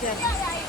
对。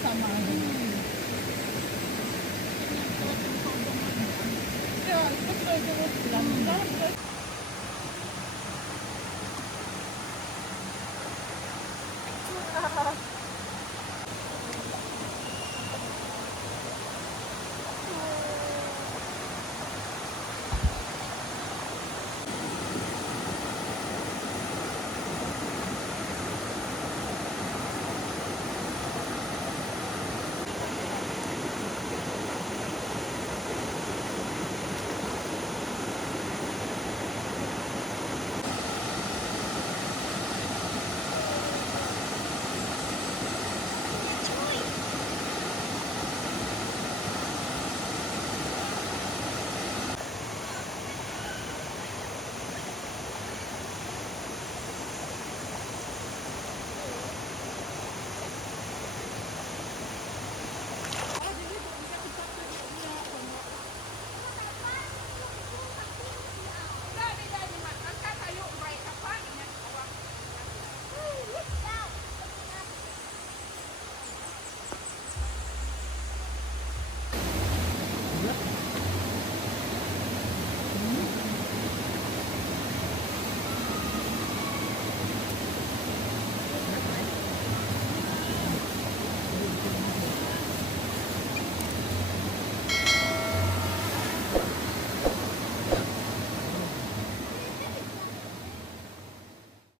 sama ako. Yeah, it's like a